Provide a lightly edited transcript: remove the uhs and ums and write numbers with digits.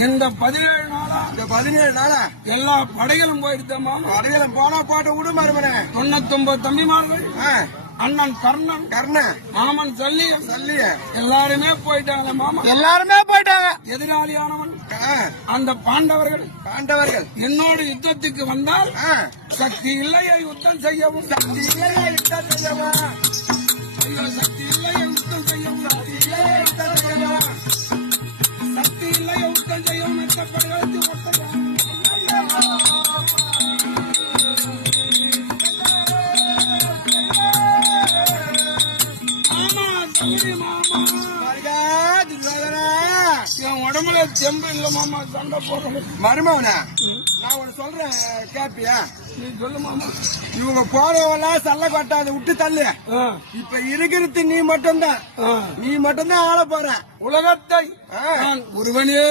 இந்த 17 நாளா எல்லா படைகளும் போயிடுத்தம்மா. படைகளும் போனா போட்ட விடு மருமனே. 99 தம்பிமார்கள், அண்ணன் கர்ணன், மாமன் சல்லிய எல்லாருமே போயிட்டாங்க மாமா. எல்லாருமே போயிட்டாங்க. எதிராளியானவன் அந்த பாண்டவர்கள் என்னோடு யுத்தத்துக்கு வந்தால் சக்தி இல்லையே யுத்தம் செய்யவும், சக்தி இல்லையா யுத்தம் செய்யவும், ஐயோ சக்தி இல்லையே யுத்தம் செய்யவும், சக்தி இல்லையா யுத்தம் செய்யவும், சக்தி இல்லையே யுத்தம் செய்யவும் மெத்தப்படுகிறது ஒட்டகம். என் உடம்புல தெம்பு இல்ல மாமா, சண்டை போடுறேன். மருமவனா நான் ஒண்ணு சொல்றேன் கேப்பியா? நீ சொல்லு மாமா. இவங்க போறவெல்லாம் சல்ல கொட்டாது விட்டு தள்ளு. இப்ப இருக்கிறது நீ மட்டும்தான் ஆள போற. உலகத்தை நான் ஒருவனே